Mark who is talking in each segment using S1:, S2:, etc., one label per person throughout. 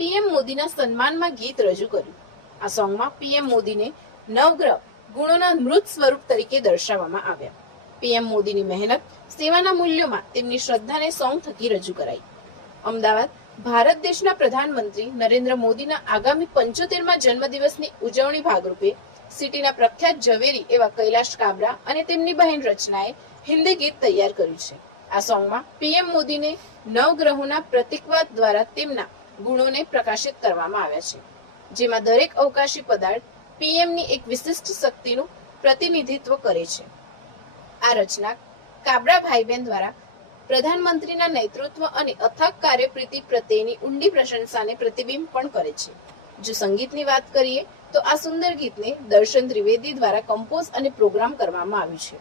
S1: PM મોદીના સન્માનમાં ગીત રજૂ કર્યું. આ સોંગમાં પીએમ મોદીને નવગ્રહ ગુણોના મૃત સ્વરૂપ તરીકે દર્શાવવામાં આવ્યા. પીએમ મોદીની મહેનત, સેવાના મૂલ્યોમાં તેમની શ્રદ્ધાને સોંગ થકી રજૂ કરાઈ. અમદાવાદ, ભારત દેશના પ્રધાનમંત્રી નરેન્દ્ર મોદીના આગામી પંચોતેરમાં જન્મદિવસની ઉજવણી ભાગરૂપે સિટીના પ્રખ્યાત ઝવેરી એવા કૈલાશ કાબરા અને તેમની બહેન રચનાએ હિન્દી ગીત તૈયાર કર્યું છે. આ સોંગમાં પીએમ મોદીને નવગ્રહોના પ્રતિકવાદ દ્વારા તેમના ગુણોને પ્રકાશિત કરવામાં આવ્યા છે, જેમાં દરેક અવકાશી પદાર્થ પીએમની એક વિશિષ્ટ શક્તિનું પ્રતિનિધિત્વ કરે છે. આ રચના કાબરા ભાઈબેન દ્વારા પ્રધાનમંત્રીના નેતૃત્વ અને અથાગ કાર્યપ્રીતિ પ્રત્યેની ઊંડી પ્રશંસાને પ્રતિબિંબ પણ કરે છે. જો સંગીતની વાત કરીએ, તો આ સુંદર ગીતને દર્શન ત્રિવેદી દ્વારા કમ્પોઝ અને પ્રોગ્રામ કરવામાં આવ્યું છે.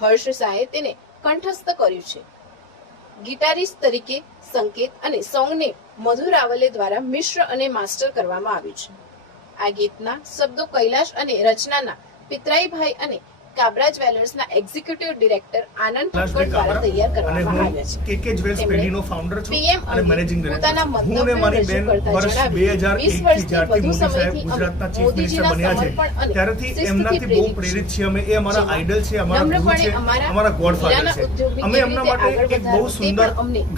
S1: હર્ષ શાહે તેને કંઠસ્થ કર્યું છે. ગિટારિસ્ટ તરીકે સંકેત અને સોંગને મધુ રાવલે દ્વારા મિશ્ર અને માસ્ટર કરવામાં આવ્યું છે. આ ગીતના શબ્દો કૈલાશ અને રચનાના પિતરાઈભાઈ અને કાબરા જ્વેલર્સના એક્ઝિક્યુટિવ ડિરેક્ટર આનંદ ઠક્કર દ્વારા તૈયાર કરવામાં આવ્યા છે.
S2: કેકે જ્વેલ્સ પેઢીનો ફાઉન્ડર છું અને મેનેજિંગ ડિરેક્ટર હું ને મારી બેન વર્ષ 2001 થી જ્યારથી મોદી સાહેબ ગુજરાતના ચીફ મિનિસ્ટર બન્યા છે. ત્યારથી એમનાથી બહુ
S1: પ્રેરિત
S2: છીએ અમે. એ અમારા આઇડલ છે અમારા ગુરુ છે
S1: અમારા
S2: ગોડફાધર છે. અમે એમના માટે એક બહુ સુંદર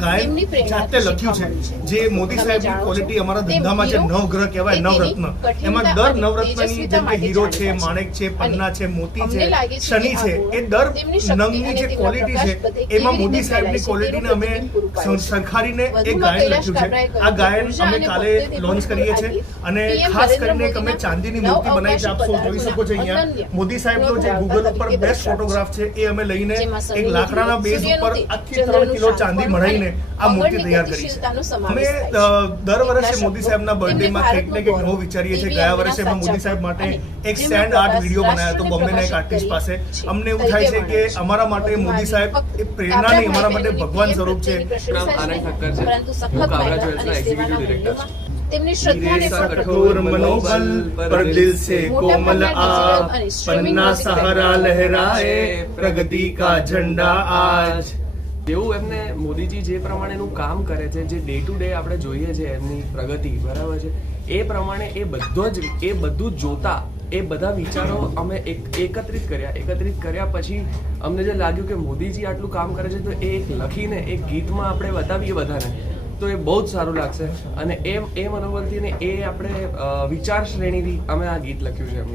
S2: ગાયન જાતે લખ્યું છે. જે મોદી સાહેબની ક્વોલિટી અમારા ધંધામાં છે નવગ્રહ કહેવાય નવરત્ન. એમાં દર
S1: અને
S2: નવરત્નની જેમ કે હીરો છે માણેક છે પન્ના છે મોતી છે શનિ છે. એ દર નંગની જે ક્વોલિટી છે એમાં મોદી સાહેબની ક્વોલિટીને અમે સંખારીને
S1: વધુમાં
S2: ગાયન લખ્યું છે. આ ગાયન અમે કાલે લોન્ચ કરીએ છીએ અને ખાસ કરીને તમે ચાંદીની મૂર્તિ બનાવી છે આપ સૌ જોઈ શકો છો અહીંયા. મોદી સાહેબનો જે ગૂગલ ઉપર બેસ્ટ ફોટોગ્રાફ છે. એ અમે લઈને એક લાકડાના બેઝ ઉપર આખી ત્રણ કિલો ચાંદી મઢાઈને આ મૂર્તિ તૈયાર કરી છે. અમે. દર વર્ષે મોદી સાહેબના બર્થડેમાં કંઈક ને કંઈક નવું વિચારીએ છીએ. ગયા વર્ષે અમે મોદી સાહેબ માટે એક સ્ટેન્ડ આર્ટ વીડિયો બનાવ્યો હતો બોમ્બેના એક આર્ટિસ્ટ પાસે. અમને એવું થાય છે કે અમારા માટે મોદી સાહેબ એ પ્રેરણા નહીં અમારા માટે ભગવાન સ્વરૂપ છે.
S1: પરંતુ સખત
S2: કઠોર મનોબલ પર દિલ સે કોમલ આપ પન્ના સહારા લહેરાએ પ્રગતિ કા ઝંડા આજ.
S3: એવું એમને મોદીજી જે પ્રમાણેનું કામ કરે છે જે ડે ટુ ડે આપણે જોઈએ છે એમની પ્રગતિ બરાબર છે? એ પ્રમાણે એ બધો જ એ બધું જોતા એ બધા વિચારો અમે એક એકત્રિત કર્યા. એકત્રિત કર્યા પછી અમને જે લાગ્યું કે મોદીજી આટલું કામ કરે છે, તો એ એક લખીને, એક ગીતમાં આપણે બતાવીએ બધાને, તો એ બહુ જ સારું લાગશે. અને એમ એ મનોબળથી ને એ આપણે વિચાર શ્રેણીથી અમે આ ગીત લખ્યું છે એમનું.